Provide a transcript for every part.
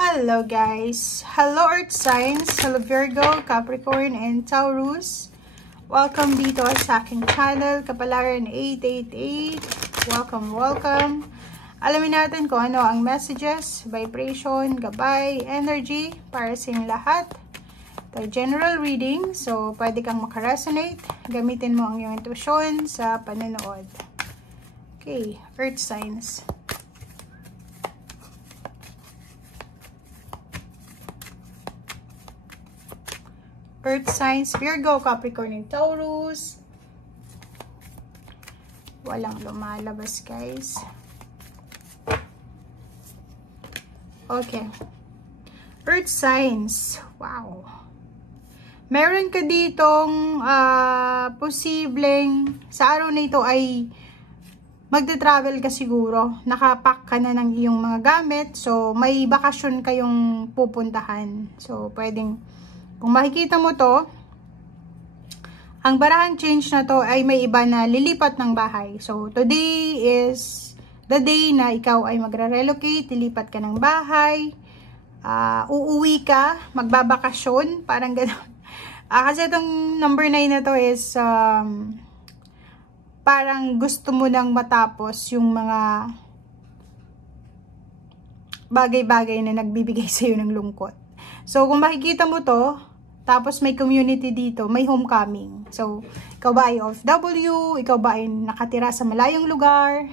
Hello guys! Hello Earth Signs! Hello Virgo, Capricorn, and Taurus! Welcome dito sa aking channel, Kapalaran 888. Welcome! Alamin natin kung ano ang messages, vibration, gabay, energy para sa inyong lahat. Ito general reading, so pwede kang makaresonate. Gamitin mo ang iyong intuition sa panonood. Okay, Earth Signs. Earth signs, Virgo, Capricorn, and Taurus. Walang lumalabas, guys. Okay. Earth signs. Wow. Meron ka ditong posibleng sa araw na ito ay magte-travel ka siguro. Nakapack ka na ng iyong mga gamit. So, may bakasyon kayong pupuntahan. So, pwedeng kung makikita mo to, ang barahang change na to ay may iba na lilipat ng bahay. So, today is the day na ikaw ay magre-relocate, lilipat ka ng bahay, uuwi ka, magbabakasyon, parang gano'n. Kasi itong number 9 na to is parang gusto mo nang matapos yung mga bagay-bagay na nagbibigay sa'yo ng lungkot. So, kung makikita mo to, tapos may community dito, may homecoming. So, ikaw ba ay OFW? Ikaw ba ay nakatira sa malayong lugar?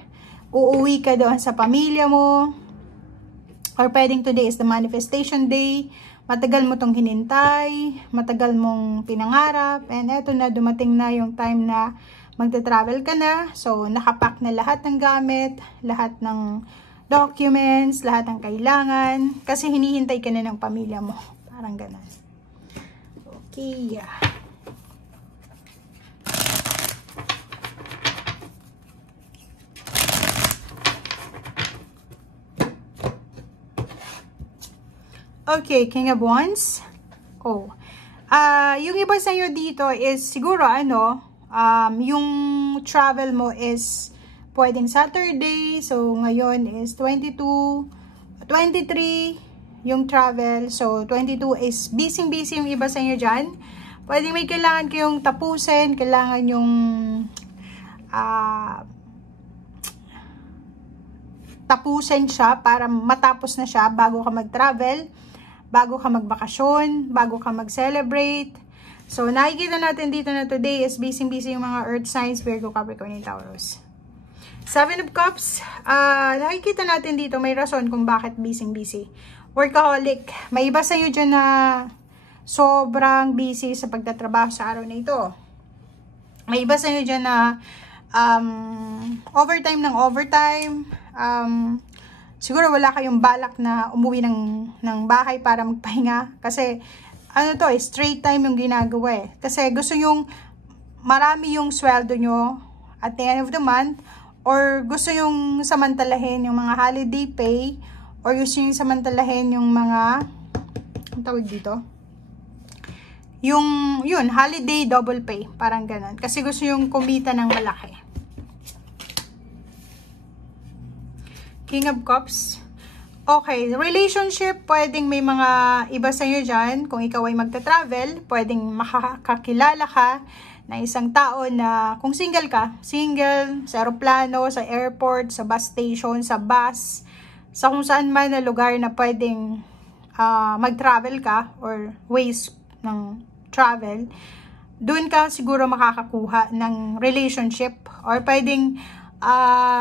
Uuwi ka doon sa pamilya mo? Or pwedeng today is the manifestation day. Matagal mo tong hinintay, matagal mong pinangarap, and eto na, dumating na yung time na magta-travel ka na. So, nakapack na lahat ng gamit, lahat ng documents, lahat ng kailangan, kasi hinihintay ka na ng pamilya mo. Parang ganun. Okay. Okay, King of Wands. Oh. Yung iba sa inyo dito is siguro yung travel mo is pwedeng Saturday. So, ngayon is 22, 23 yung travel. So, 22 is busy yung iba sa inyo dyan. Pwedeng may kailangan kayong tapusin. Kailangan yung tapusin siya para matapos na siya bago ka mag-travel, bago ka magbakasyon, bago ka mag-celebrate. So, nakikita natin dito na today is busy yung mga Earth signs, Virgo, Capricorn, and Taurus. Seven of Cups, nakikita natin dito may rason kung bakit busy. Workaholic. May iba sa iyo dyan na sobrang busy sa pagtatrabaho sa araw na ito. May iba sa iyo dyan na overtime. Siguro wala kayong balak na umuwi ng bahay para magpahinga. Kasi straight time yung ginagawa eh. Kasi gusto yung marami yung sweldo nyo at the end of the month, or gusto yung samantalahin yung mga holiday pay, or gusto yung samantalahin yung mga, ang tawag dito? Yun, holiday double pay. Parang ganun. Kasi gusto yung kumita ng malaki. King of Cups. Okay, relationship, pwedeng may mga iba sa inyo dyan. Kung ikaw ay magta-travel, pwedeng makakakilala ka na isang tao na, kung single ka, sa aeroplano, sa airport, sa bus station, sa bus, sa kung saan man na lugar na pwedeng mag-travel ka or ways ng travel, doon ka siguro makakakuha ng relationship, or pwedeng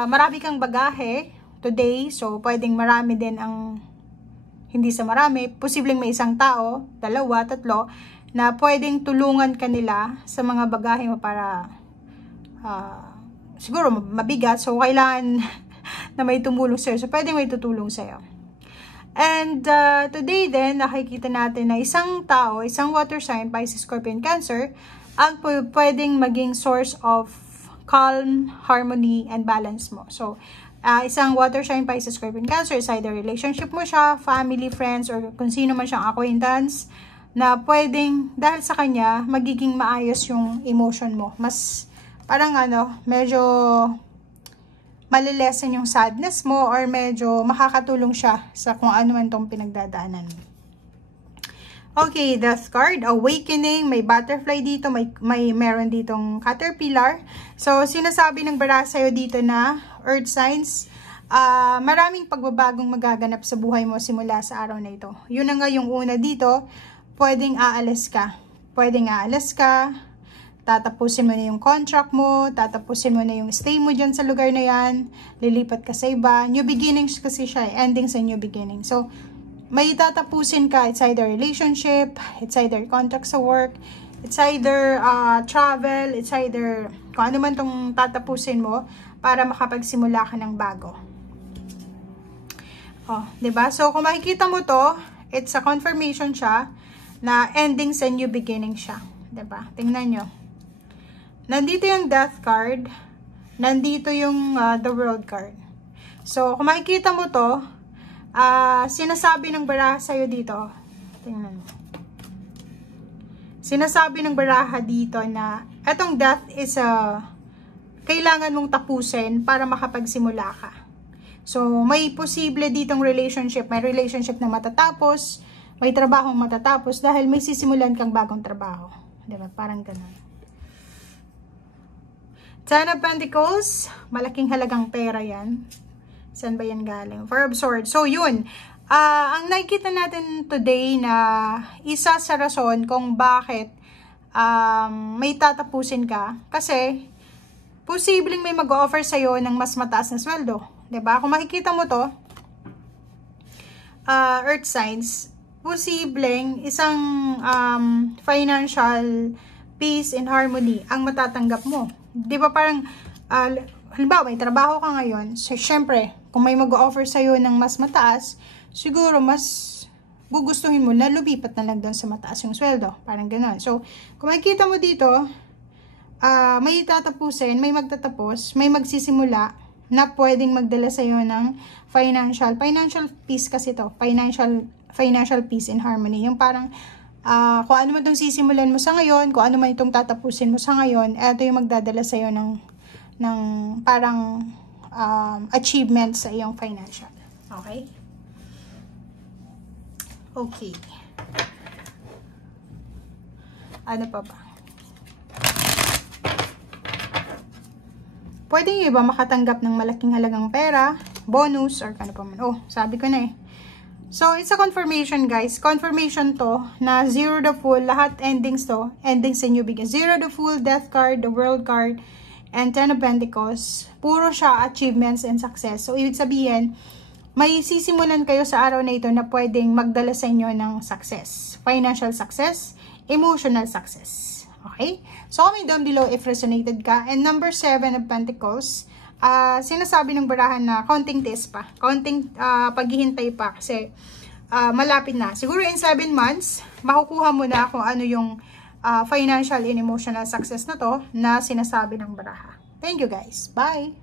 marami kang bagahe today, so pwedeng marami din ang hindi sa marami, posibleng may isang tao, 2, 3 na pwedeng tulungan kanila sa mga bagahe mo para siguro mabigat, so kailangan na may tumulong sa'yo. So, pwedeng may tutulong sa'yo. And, today din, nakikita natin na isang tao, isang water sign, Pisces, Scorpion, Cancer, ang pwedeng maging source of calm, harmony, and balance mo. So, isang water sign, Pisces, Scorpion, Cancer, is either relationship mo siya, family, friends, or kung sino man siyang acquaintance, na pwedeng, dahil sa kanya, magiging maayos yung emotion mo. Mas, parang medyo malilesen yung sadness mo or medyo makakatulong siya sa kung ano man tong pinagdadaanan mo. Okay, Death card, Awakening, may butterfly dito, meron ditong caterpillar. So, sinasabi ng baraha sa'yo dito na earth signs, maraming pagbabagong magaganap sa buhay mo simula sa araw na ito. Yun na nga yung una dito, pwedeng aalis ka. Tatapusin mo na yung contract mo, tatapusin mo na yung stay mo dyan sa lugar na yan, lilipat ka sa iba. New beginnings kasi siya, ending sa new beginning. So, may tatapusin ka, it's either relationship, it's either contract sa work, it's either travel, it's either kung ano man tong tatapusin mo para makapagsimula ka ng bago. Oh, 'di ba? So, kung makikita mo to, it's a confirmation siya na ending sa new beginning siya. 'Di ba? Tingnan nyo. Nandito yung Death card, nandito yung the World card. So, kung makikita mo to, sinasabi ng baraha sa'yo dito, tingnan mo. Sinasabi ng baraha dito na etong death is kailangan mong tapusin para makapagsimula ka. So, may posible ditong relationship, may relationship na matatapos, may trabahong matatapos dahil may sisimulan kang bagong trabaho. Diba? Parang ganun. Ten of Pentacles, malaking halagang pera yan. Saan ba yan galing? Four of Swords. So, yun. Ang nakikita natin today na isa sa rason kung bakit may tatapusin ka. Kasi, posibleng may mag-offer sa'yo ng mas mataas na sweldo. Diba? Kung makikita mo to, earth signs, posibleng isang financial peace and harmony ang matatanggap mo. Di ba parang, halimbawa may trabaho ka ngayon, so syempre, kung may mag-offer sa'yo ng mas mataas, siguro mas gugustuhin mo na lumipat na lang doon sa mataas yung sweldo. Parang gano'n. So, kung makikita mo dito, may tatapusin, may magtatapos, may magsisimula na pwedeng magdala sa'yo ng financial peace kasi to, financial peace and harmony. Yung parang, kung ano man itong sisimulan mo sa ngayon, kung ano man itong tatapusin mo sa ngayon, ito yung magdadala sa'yo ng parang achievement sa iyong financial. Okay? Okay. Ano pa ba? Pwede yung iba makatanggap ng malaking halagang pera, bonus, or ano pa man. Oh, sabi ko na eh. So, it's a confirmation, guys. Confirmation to na Zero the Fool, lahat endings to. Endings sa new beginning. Zero the Fool, Death card, the World card, and Ten of Pentacles. Puro siya achievements and success. So, ibig sabihin, may sisimulan kayo sa araw na ito na pwedeng magdala sa inyo ng success. Financial success, emotional success. Okay? So, comment down below if resonated ka. And number 7 of Pentacles, sinasabi ng barahan na konting test pa, konting paghihintay pa kasi malapit na. Siguro in 7 months, makukuha mo na kung ano yung financial and emotional success na to na sinasabi ng baraha. Thank you guys. Bye!